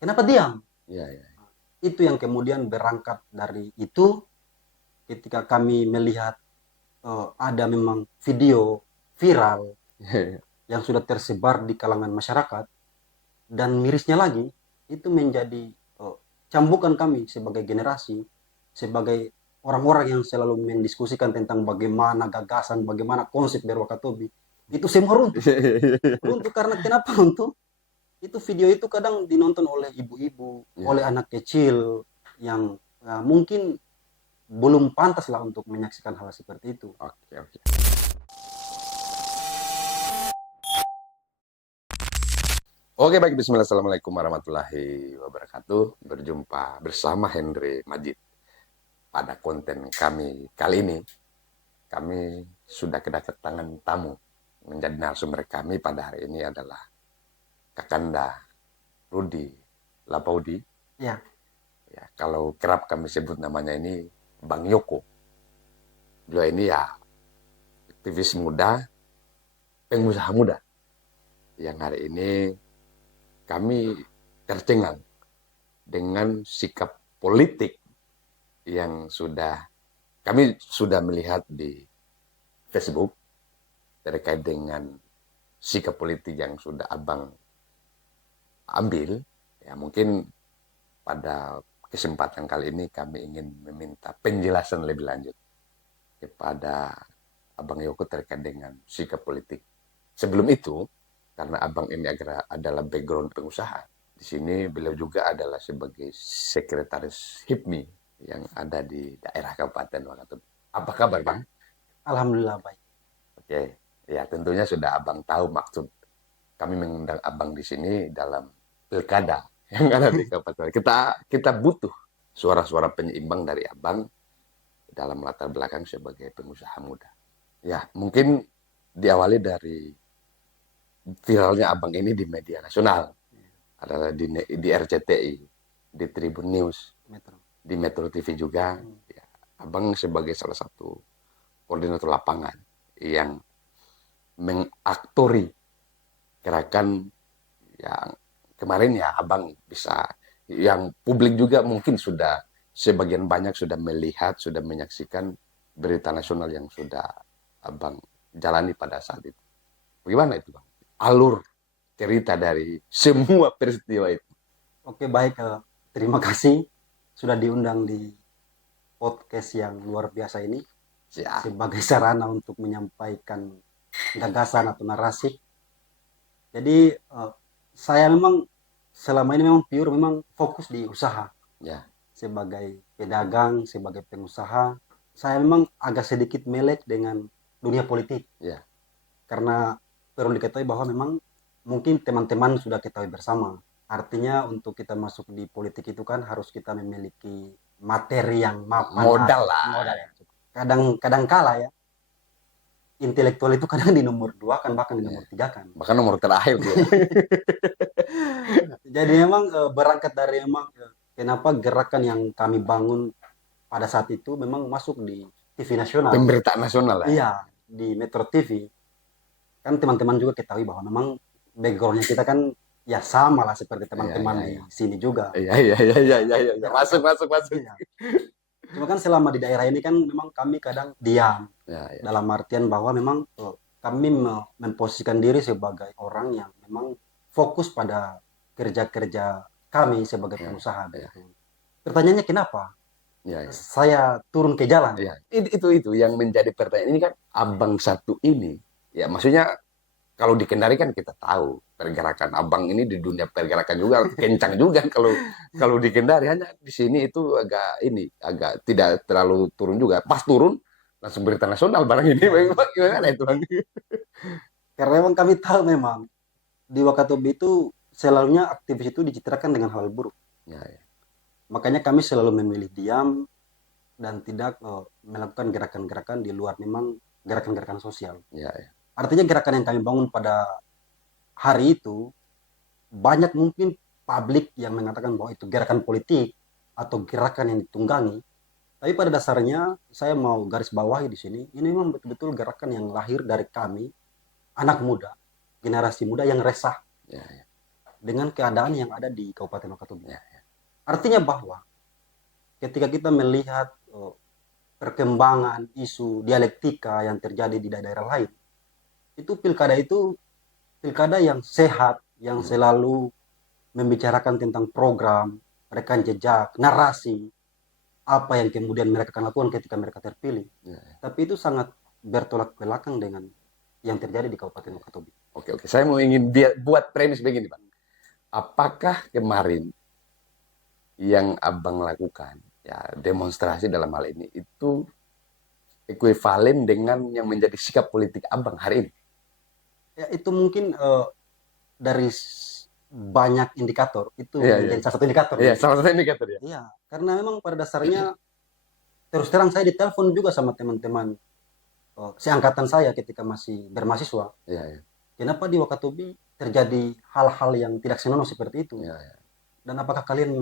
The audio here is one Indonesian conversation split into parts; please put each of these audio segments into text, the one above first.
Kenapa diam? Ya, ya. Itu yang kemudian berangkat dari itu ketika kami melihat ada memang video viral yang sudah tersebar di kalangan masyarakat, dan mirisnya lagi itu menjadi cambukan kami sebagai generasi, sebagai orang-orang yang selalu mendiskusikan tentang bagaimana gagasan, bagaimana konsep berwakatobi, itu semua runtuh. Runtuh karena kenapa runtuh? Itu video itu kadang dinonton oleh ibu-ibu, oleh Ya. anak kecil yang mungkin belum pantas lah untuk menyaksikan hal seperti itu. Oke, oke. Oke, baik. Bismillah. Assalamualaikum warahmatullahi wabarakatuh. Berjumpa bersama Henry Majid. Pada konten kami kali ini, kami sudah kedatangan tamu. Menjadi narasumber kami pada hari ini adalah Kakanda Rudi Lapaudi. Ya, Ya, kalau kerap kami sebut namanya ini Bang Yoko. Beliau ini ya aktivis muda, pengusaha muda. Yang hari ini kami tercengang dengan sikap politik yang kami sudah melihat di Facebook terkait dengan sikap politik yang sudah abang ambil. Ya mungkin pada kesempatan kali ini kami ingin meminta penjelasan lebih lanjut kepada abang Yoko terkait dengan sikap politik. Sebelum itu, karena abang ini adalah background pengusaha, di sini beliau juga adalah sebagai sekretaris HIPMI yang ada di daerah Kabupaten Wakatobi. Apa kabar, Bang? alhamdulillah baik. Oke, ya tentunya sudah abang tahu maksud kami mengundang abang di sini dalam pilkada yang ada di Kabupaten. Kita butuh suara-suara penyeimbang dari abang dalam latar belakang sebagai pengusaha muda. Ya, mungkin diawali dari viralnya abang ini di media nasional, adalah di RCTI, di Tribun News, Metro. di Metro TV juga. Hmm. Ya, abang sebagai salah satu koordinator lapangan yang mengaktori gerakan yang kemarin ya abang bisa, yang publik juga mungkin sudah sebagian banyak sudah melihat, sudah menyaksikan berita nasional yang sudah abang jalani pada saat itu. Bagaimana itu, Bang? Alur cerita dari semua peristiwa itu. Oke baik, terima kasih sudah diundang di podcast yang luar biasa ini Siap. sebagai sarana untuk menyampaikan gagasan atau narasi. Jadi saya memang selama ini memang pure memang fokus di usaha Ya, sebagai pedagang, sebagai pengusaha. Saya memang agak sedikit melek dengan dunia politik ya, karena perlu diketahui bahwa memang mungkin teman-teman sudah ketahui bersama. Artinya untuk kita masuk di politik itu kan harus kita memiliki materi yang mapan modal atau lah. modal yang cukup. Kadang kala ya, intelektual itu kadang di nomor dua kan, bahkan di Ya. nomor tiga kan. Bahkan nomor terakhir tuh ya. Jadi memang berangkat dari memang kenapa gerakan yang kami bangun pada saat itu memang masuk di TV nasional. Pemberitaan nasional lah. Iya, di Metro TV. Kan teman-teman juga ketahui bahwa memang backgroundnya kita kan ya sama lah seperti Iya, teman-teman iya, di iya. sini juga. Iya, iya, iya, iya, iya, iya. Ya. Masuk, Gerakan. masuk, masuk. Iya. Cuma kan selama di daerah ini kan memang kami kadang diam. Ya, ya. Dalam artian bahwa memang kami memposisikan diri sebagai orang yang memang fokus pada kerja-kerja kami sebagai Ya, pengusaha ya, begitu. Pertanyaannya kenapa ya, ya. saya turun ke jalan? Ya. Itu yang menjadi pertanyaan ini kan abang satu ini. Ya, maksudnya kalau di Kendari kan kita tahu pergerakan abang ini di dunia pergerakan juga kencang juga kalau kalau di Kendari, hanya di sini itu agak tidak terlalu turun juga. Pas turun langsung berita nasional barang ini. Ya, ya. Bagaimana itu, Bang? Karena memang kami tahu memang di Wakatobi itu selalunya aktivis itu dicitrakan dengan hal buruk. Ya, ya, Makanya kami selalu memilih diam dan tidak melakukan gerakan-gerakan di luar memang gerakan-gerakan sosial. ya, ya. Artinya gerakan yang kami bangun pada hari itu banyak mungkin publik yang mengatakan bahwa itu gerakan politik atau gerakan yang ditunggangi. Tapi pada dasarnya saya mau garis bawahi di sini, ini memang betul-betul gerakan yang lahir dari kami, anak muda, generasi muda yang resah Ya, ya. dengan keadaan yang ada di Kabupaten Wakatobi. Ya, Artinya bahwa ketika kita melihat perkembangan isu dialektika yang terjadi di daerah lain, itu pilkada yang sehat, yang hmm, selalu membicarakan tentang program, rekam jejak, narasi, apa yang kemudian mereka akan lakukan ketika mereka terpilih. ya. Tapi itu sangat bertolak belakang dengan yang terjadi di Kabupaten Wakatobi. Oke, oke. Saya mau buat premis begini, Pak. Apakah kemarin yang Abang lakukan, ya demonstrasi dalam hal ini, itu ekuivalen dengan yang menjadi sikap politik Abang hari ini? Ya, itu mungkin dari banyak indikator, itu Iya, iya. menjadi salah satu indikator. Iya, salah satu indikator ya. Iya, karena memang pada dasarnya terus terang saya ditelepon juga sama teman-teman seangkatan saya ketika masih bermahasiswa. Iya, iya. Kenapa di Wakatobi terjadi hal-hal yang tidak senonoh seperti itu? Iya, iya. Dan apakah kalian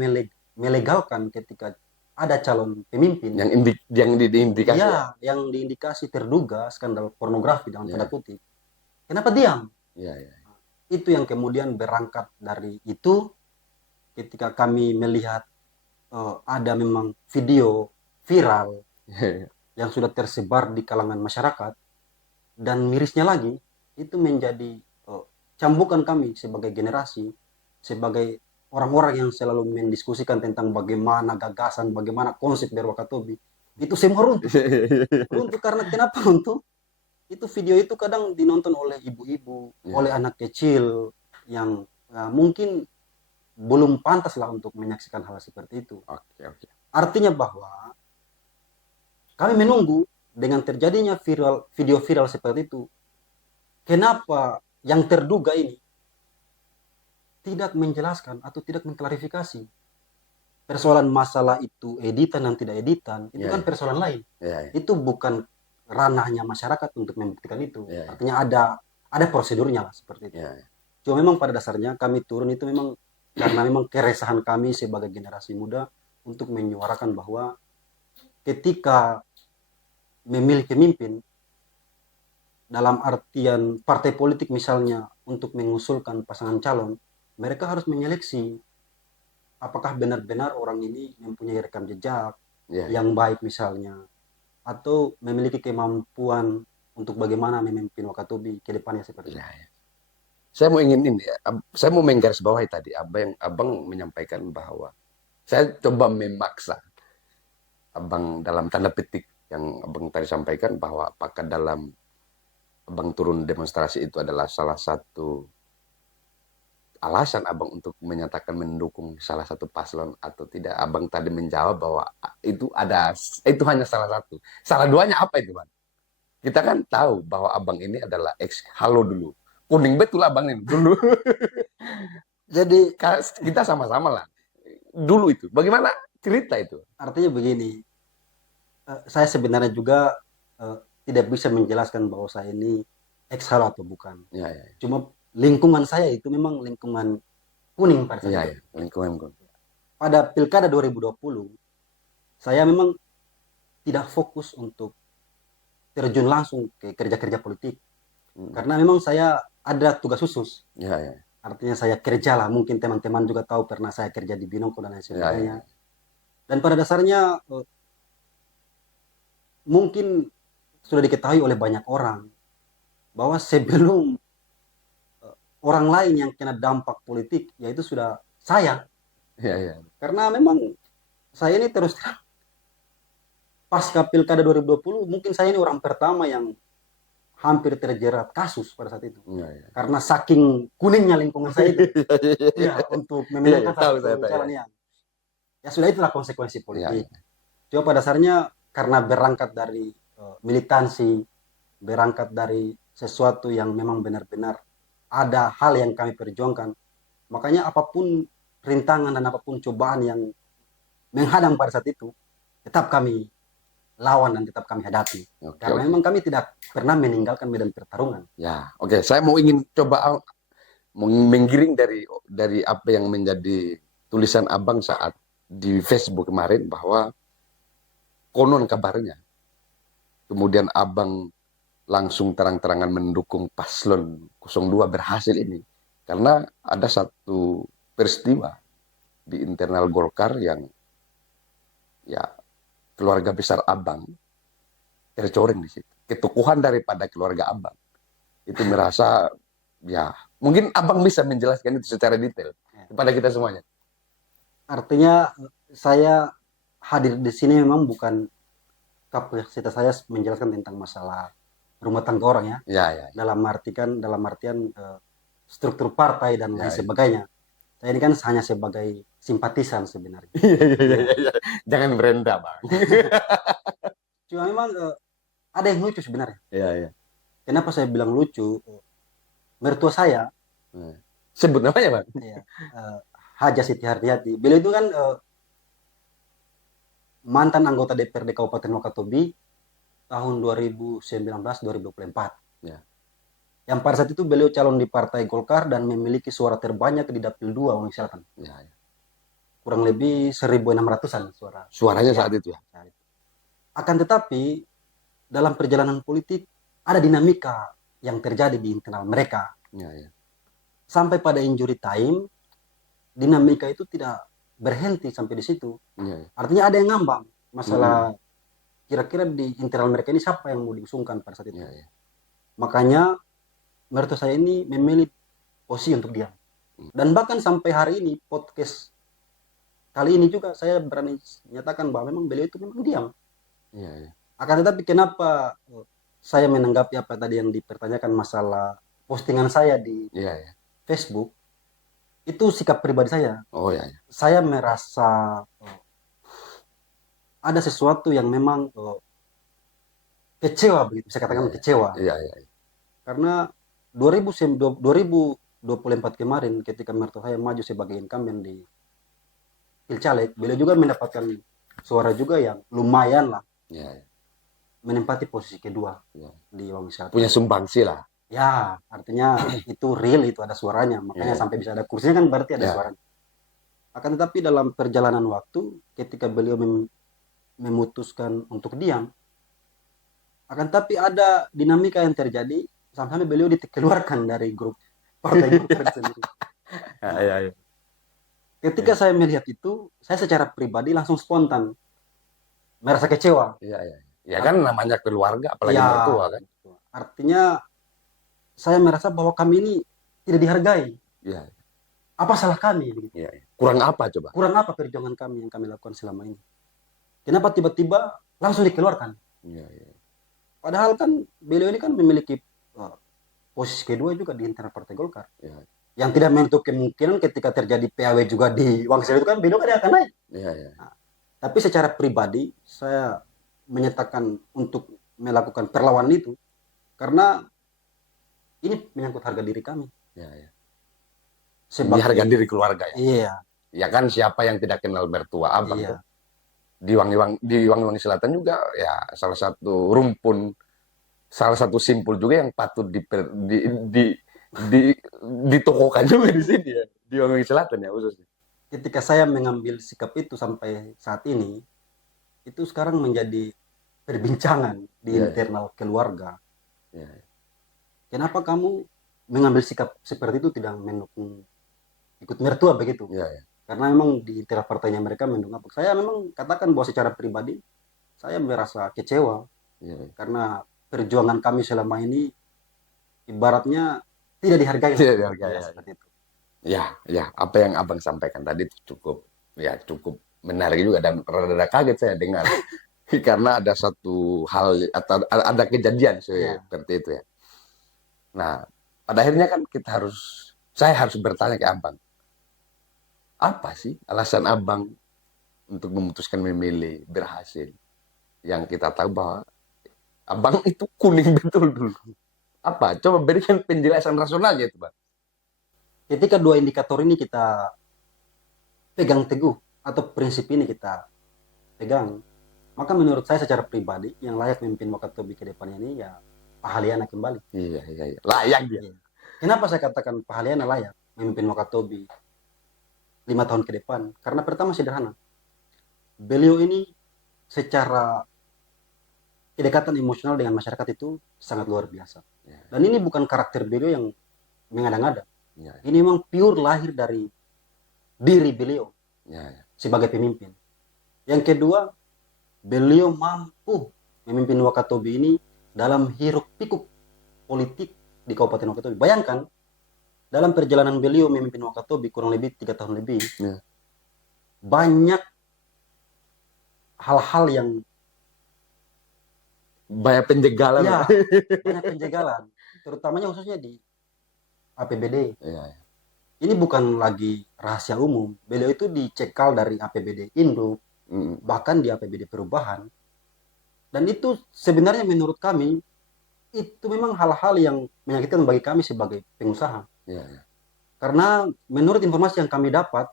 melegalkan ketika ada calon pemimpin Yang diindikasi ya. ya yang diindikasi terduga skandal pornografi dalam tanda Iya, kutip? Kenapa diam? iya, iya. Itu yang kemudian berangkat dari itu ketika kami melihat ada memang video viral yang sudah tersebar di kalangan masyarakat, dan mirisnya lagi itu menjadi cambukan kami sebagai generasi, sebagai orang-orang yang selalu mendiskusikan tentang bagaimana gagasan, bagaimana konsep dari Wakatobi, itu semua runtuh. Runtuh karena kenapa runtuh? Itu video itu kadang dinonton oleh ibu-ibu, Iya, oleh anak kecil yang mungkin belum pantas lah untuk menyaksikan hal seperti itu. oke, oke. Artinya bahwa kami menunggu dengan terjadinya video viral seperti itu, kenapa yang terduga ini tidak menjelaskan atau tidak mengklarifikasi persoalan masalah itu editan dan tidak editan, itu Iya, kan iya. persoalan lain. Iya, iya. Itu bukan ranahnya masyarakat untuk membuktikan itu. Iya, iya. Artinya ada prosedurnya lah seperti itu. Iya, iya. Cuma memang pada dasarnya kami turun itu memang karena memang keresahan kami sebagai generasi muda untuk menyuarakan bahwa ketika memilih pemimpin dalam artian partai politik misalnya untuk mengusulkan pasangan calon, mereka harus menyeleksi apakah benar-benar orang ini mempunyai rekam jejak Iya, iya. yang baik misalnya, atau memiliki kemampuan untuk bagaimana memimpin Wakatobi ke depannya seperti Iya, itu. iya. Saya mau ingin ini ya, saya mau menggarisbawahi tadi abang menyampaikan bahwa saya coba memaksa abang dalam tanda petik yang abang tadi sampaikan bahwa apakah dalam abang turun demonstrasi itu adalah salah satu alasan abang untuk menyatakan mendukung salah satu paslon atau tidak. Abang tadi menjawab bahwa itu hanya salah satu. Salah duanya apa itu, Bang? Kita kan tahu bahwa abang ini adalah ex Halo dulu. Kuning betul abang ini dulu. Jadi Kita sama-sama lah. Dulu itu. Bagaimana cerita itu? artinya begini, saya sebenarnya juga tidak bisa menjelaskan bahwa saya ini ekshal atau bukan. Ya, ya, Cuma lingkungan saya itu memang lingkungan kuning pada saat ya, itu. ya. Lingkungan. Pada Pilkada 2020, saya memang tidak fokus untuk terjun langsung ke kerja-kerja politik. Karena memang saya ada tugas khusus. Ya, ya. Artinya saya kerja lah. Mungkin teman-teman juga tahu pernah saya kerja di Binongko dan lain Ya, ya. sebagainya. Dan pada dasarnya mungkin sudah diketahui oleh banyak orang bahwa sebelum orang lain yang kena dampak politik, yaitu sudah saya. Ya, ya. Karena memang saya ini terus terang pasca Pilkada 2020, mungkin saya ini orang pertama yang hampir terjerat kasus pada saat itu. Ya, ya. Karena saking kuningnya lingkungan saya itu. Ya, untuk memenangkan tahu satu saya. calon yang. Ya sudah, itulah konsekuensi Ya, politik. ya. Cuma pada dasarnya karena berangkat dari militansi, berangkat dari sesuatu yang memang benar-benar ada hal yang kami perjuangkan, makanya apapun rintangan dan apapun cobaan yang menghadang pada saat itu, tetap kami lawan dan tetap kami hadapi. Oke, Karena oke. memang kami tidak pernah meninggalkan medan pertarungan. Ya, oke. Saya mau ingin coba menggiring dari apa yang menjadi tulisan abang saat di Facebook kemarin bahwa konon kabarnya kemudian abang langsung terang-terangan mendukung paslon 02 berhasil ini Karena ada satu peristiwa di internal Golkar yang ya keluarga besar Abang tercoreng di situ. Ketokohan daripada keluarga Abang itu merasa ya mungkin Abang bisa menjelaskan itu secara detail kepada kita semuanya. Artinya saya hadir di sini memang bukan kapasitas saya menjelaskan tentang masalah rumah tangga orang ya. Ya. Dalam artian struktur partai dan lain Ya. sebagainya. Saya ini kan hanya sebagai simpatisan sebenarnya. Iya. Jangan berendah, Bang. Cuma memang ada yang lucu sebenarnya. Iya. Kenapa saya bilang lucu? Mertua saya, Sebut namanya, Bang. ya, Haja Siti Hardiati. Beliau itu kan mantan anggota DPRD Kabupaten Wakatobi tahun 2019-2024. Ya. Yang pada saat itu beliau calon di Partai Golkar dan memiliki suara terbanyak di Dapil 2 Wanggi Selatan. Ya. Kurang lebih 1.600-an suara. Suaranya saat itu ya. Akan tetapi dalam perjalanan politik ada dinamika yang terjadi di internal mereka. Ya. Sampai pada injury time, dinamika itu tidak berhenti sampai di situ. Ya. Artinya ada yang ngambang masalah kira-kira di internal mereka ini siapa yang mau diusungkan pada saat itu. Ya. Makanya mertua saya ini memilih posisi untuk diam. Dan bahkan sampai hari ini podcast kali ini juga saya berani nyatakan bahwa memang beliau itu memang diam. Ya. Akan tetapi kenapa saya menanggapi apa tadi yang dipertanyakan masalah postingan saya di Facebook, itu sikap pribadi saya. Oh ya. Saya merasa ada sesuatu yang memang kecewa begitu, saya katakan kecewa. Iya. Karena 2024 kemarin ketika mertua saya maju sebagai incumbent di Pilcaleg, beliau juga mendapatkan suara juga yang lumayan lah. Ya. Menempati posisi kedua di Wanggi Selatan. Punya sumbangsi lah. Ya, artinya itu real, itu ada suaranya. Makanya sampai bisa ada kursinya kan berarti ada suaranya. Akan tetapi dalam perjalanan waktu, ketika beliau memutuskan untuk diam, akan tetapi ada dinamika yang terjadi sampai beliau dikeluarkan dari grup partai Golkar sendiri. Ya. Ketika saya melihat itu, saya secara pribadi langsung spontan merasa kecewa. Iya. Ya kan namanya keluarga, apalagi mertua kan. Artinya saya merasa bahwa kami ini tidak dihargai. Iya. Apa salah kami? Iya. Kurang apa coba? Kurang apa perjuangan kami yang kami lakukan selama ini? Kenapa tiba-tiba langsung dikeluarkan? Iya. Padahal kan beliau ini kan memiliki posisi kedua juga di internal Partai Golkar. Iya. Yang tidak menutup kemungkinan ketika terjadi PAW juga di Wanggi Selatan itu kan beliau kan akan naik. Iya. Nah, tapi secara pribadi saya menyatakan untuk melakukan perlawanan itu karena ini menyangkut harga diri kami. Iya. Sebagai harga diri keluarga ya. Iya. Ya kan siapa yang tidak kenal mertua Abang tuh. Di Wanggi Selatan juga ya salah satu rumpun, salah satu simpul juga yang patut ditokohkan juga di sini ya, di Wanggi Selatan ya khususnya. Ketika saya mengambil sikap itu sampai saat ini, itu sekarang menjadi perbincangan di internal keluarga. Kenapa kamu mengambil sikap seperti itu tidak mendukung ikut mertua begitu? Karena memang di internal partainya mereka mendukung apa? Saya memang katakan bahwa secara pribadi saya merasa kecewa karena perjuangan kami selama ini ibaratnya tidak dihargai. Seperti itu. Ya, apa yang Abang sampaikan tadi cukup menarik juga dan rada kaget saya dengar. Karena ada satu hal atau ada kejadian seperti itu ya. Nah, pada akhirnya kan saya harus bertanya ke Abang. Apa sih alasan Abang untuk memutuskan memilih berhasil? Yang kita tahu bahwa Abang itu kuning betul dulu. Apa? Coba berikan penjelasan rasionalnya itu, Bang. Ketika dua indikator ini kita pegang teguh atau prinsip ini kita pegang, maka menurut saya secara pribadi yang layak memimpin Wakatobi ke depannya ini ya Pak Haliana kembali. Iya. Layak dia. Kenapa saya katakan Pak Haliana layak memimpin Wakatobi 5 tahun ke depan? Karena pertama sederhana. Beliau ini secara kedekatan emosional dengan masyarakat itu sangat luar biasa. Dan ini bukan karakter beliau yang mengada-ngada. Ya, ya, Ini memang pure lahir dari diri beliau ya, ya. sebagai pemimpin. Yang kedua, beliau mampu memimpin Wakatobi ini dalam hiruk pikuk politik di Kabupaten Wakatobi. Bayangkan, dalam perjalanan beliau memimpin Wakatobi kurang lebih 3 tahun lebih, Ya. banyak hal-hal yang Banyak penjagalan. ya banyak penjagalan, terutamanya khususnya di APBD. Ya, ya. Ini bukan lagi rahasia umum. Beliau itu dicekal dari APBD Induk, Mm, bahkan di APBD Perubahan. Dan itu sebenarnya menurut kami itu memang hal-hal yang menyakitkan bagi kami sebagai pengusaha. ya, ya. Karena menurut informasi yang kami dapat,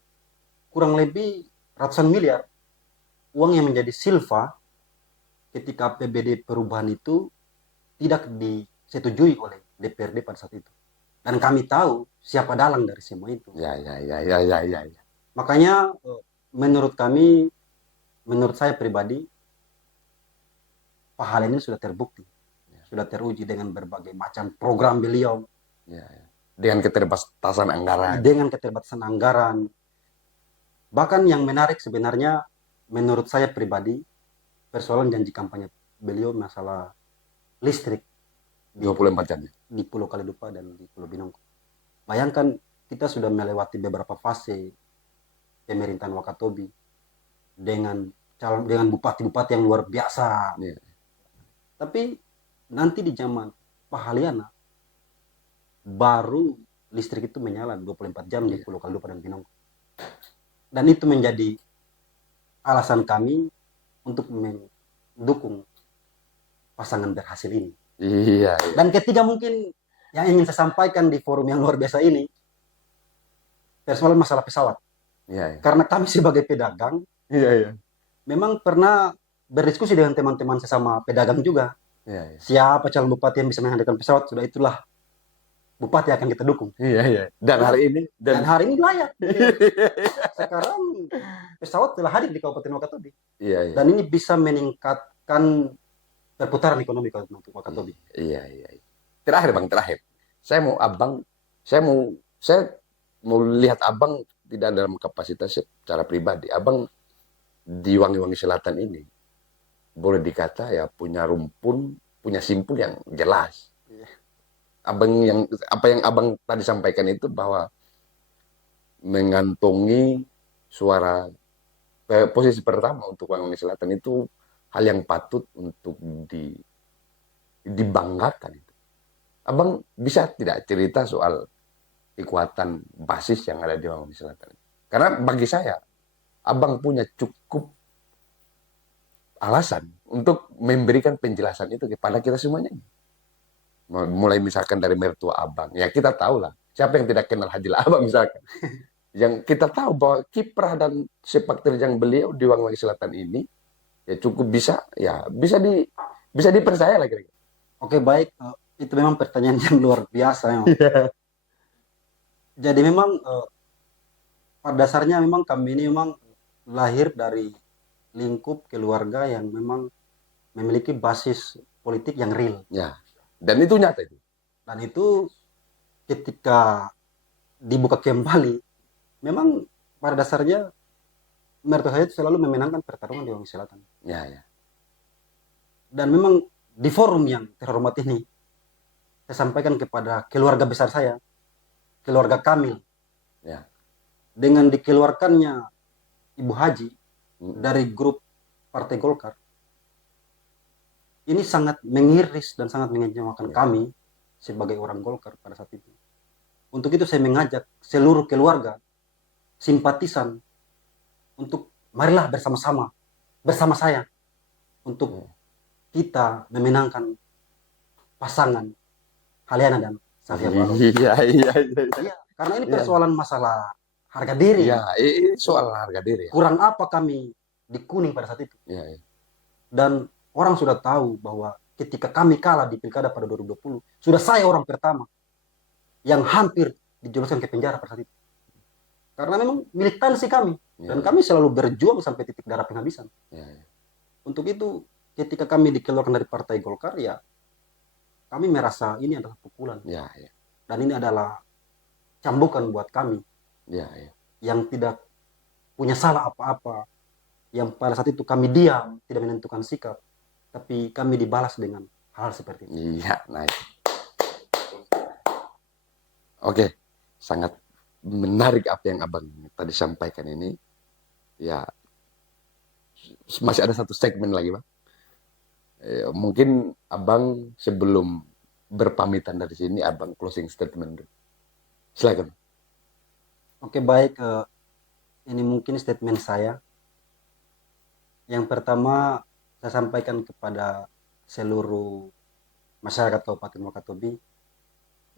kurang lebih ratusan miliar uang yang menjadi silva ketika APBD Perubahan itu tidak disetujui oleh DPRD pada saat itu. Dan kami tahu siapa dalang dari semua itu. Ya, ya, ya, ya, ya, ya, ya. Makanya menurut kami, menurut saya pribadi, pahala ini sudah terbukti, sudah teruji dengan berbagai macam program beliau, Ya, ya. Dengan keterbatasan anggaran. dengan keterbatasan anggaran. Bahkan yang menarik sebenarnya, menurut saya pribadi, persoalan janji kampanye beliau masalah listrik di, 24 jam. di Pulau Kalidupa dan di Pulau Binongko. Bayangkan, kita sudah melewati beberapa fase pemerintahan Wakatobi dengan dengan bupati-bupati yang luar biasa. Ya. Tapi nanti di zaman Pak Haliana baru listrik itu menyala 24 jam di Pulau Kalidupa dan Binongko. Dan itu menjadi alasan kami untuk mendukung pasangan berhasil ini. Iya, iya. Dan ketiga mungkin yang ingin saya sampaikan di forum yang luar biasa ini, persoalan masalah pesawat. Iya, iya. Karena kami sebagai pedagang, Iya, iya. memang pernah berdiskusi dengan teman-teman sesama pedagang juga. Iya, iya. Siapa calon bupati yang bisa menghadirkan pesawat, sudah itulah bupati akan kita dukung. Iya, iya. Dan hari ini Dan hari ini layak. Sekarang pesawat telah hadir di Kabupaten Wakatobi. Iya, iya. Dan ini bisa meningkatkan perputaran ekonomi Wakatobi. Iya, iya, iya. Terakhir Bang, terakhir. Saya mau saya mau lihat Abang tidak dalam kapasitas secara pribadi. Abang di Wangi-Wangi Selatan ini boleh dikata ya punya rumpun, punya simpul yang jelas. Iya. Apa yang Abang tadi sampaikan itu bahwa mengantongi suara posisi pertama untuk Wangi-Wangi Selatan itu hal yang patut untuk dibanggakan. Abang bisa tidak cerita soal kekuatan basis yang ada di Wangi-Wangi Selatan? Karena bagi saya, Abang punya cukup alasan untuk memberikan penjelasan itu kepada kita semuanya. Mulai misalkan dari mertua Abang, ya kita tahu lah, siapa yang tidak kenal Haji Abang misalkan. Yang kita tahu bahwa kiprah dan sepak terjang beliau di Wangi-Wangi Selatan ini ya cukup bisa dipercaya lah kira-kira. Oke, baik. Itu memang pertanyaan yang luar biasa. Memang. Jadi memang pada dasarnya memang kami ini memang lahir dari lingkup keluarga yang memang memiliki basis politik yang real. Ya, dan itu nyata itu. Dan itu ketika dibuka kembali, memang pada dasarnya mertua saya itu selalu memenangkan pertarungan di Wangi Selatan. Ya, ya. Dan memang di forum yang terhormat ini, saya sampaikan kepada keluarga besar saya, keluarga Kamil, Ya. dengan dikeluarkannya Ibu Haji dari grup Partai Golkar, ini sangat mengiris dan sangat mengecewakan kami sebagai orang Golkar pada saat itu. Untuk itu saya mengajak seluruh keluarga, simpatisan, untuk marilah bersama-sama, bersama saya, untuk kita memenangkan pasangan Haliana dan Safia Balo. Iya, iya, iya. Iya, karena ini persoalan masalah harga diri. Iya, ini soal harga diri. Kurang apa kami di Kuning pada saat itu. Iya, iya. Dan orang sudah tahu bahwa ketika kami kalah di Pilkada pada 2020, sudah saya orang pertama yang hampir dijebloskan ke penjara pada saat itu. Karena memang militansi kami. Dan kami selalu berjuang sampai titik darah penghabisan. Iya, iya. Untuk itu, ketika kami dikeluarkan dari Partai Golkar, ya kami merasa ini adalah pukulan. Iya, iya. Dan ini adalah cambukan buat kami Ya, ya. yang tidak punya salah apa-apa, yang pada saat itu kami diam, tidak menentukan sikap, tapi kami dibalas dengan hal seperti itu. Iya, nice. Oke, sangat menarik apa yang Abang tadi sampaikan ini. Ya, masih ada satu segmen lagi, Bang. Mungkin Abang sebelum berpamitan dari sini, Abang closing statement dulu. Silakan. Oke, baik. Ini mungkin statement saya. Yang pertama, saya sampaikan kepada seluruh masyarakat Kabupaten Wakatobi,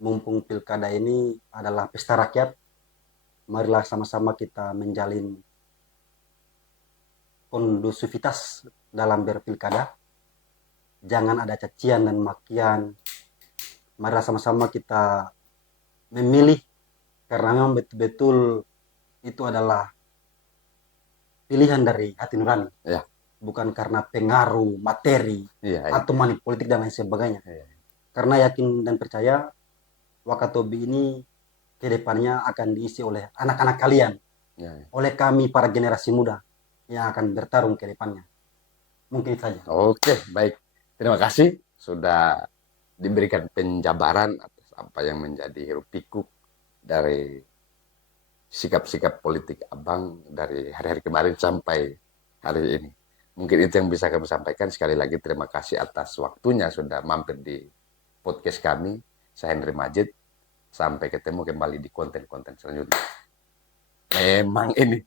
mumpung pilkada ini adalah pesta rakyat, marilah sama-sama kita menjalin kondusivitas dalam berpilkada. Jangan ada cacian dan makian. Marilah sama-sama kita memilih, karena memang betul-betul itu adalah pilihan dari hati nurani. Ya. Bukan karena pengaruh materi Iya, atau iya. money politik dan lain sebagainya. Iya. Karena yakin dan percaya Wakatobi ini ke depannya akan diisi oleh anak-anak kalian, Ya, ya. oleh kami para generasi muda yang akan bertarung ke depannya. Mungkin saja. Oke, baik. Terima kasih sudah diberikan penjabaran atas apa yang menjadi hiruk pikuk dari sikap-sikap politik Abang dari hari-hari kemarin sampai hari ini. Mungkin itu yang bisa kami sampaikan. Sekali lagi terima kasih atas waktunya sudah mampir di podcast kami. Saya Henry Majid. Sampai ketemu kembali di konten-konten selanjutnya. Memang ini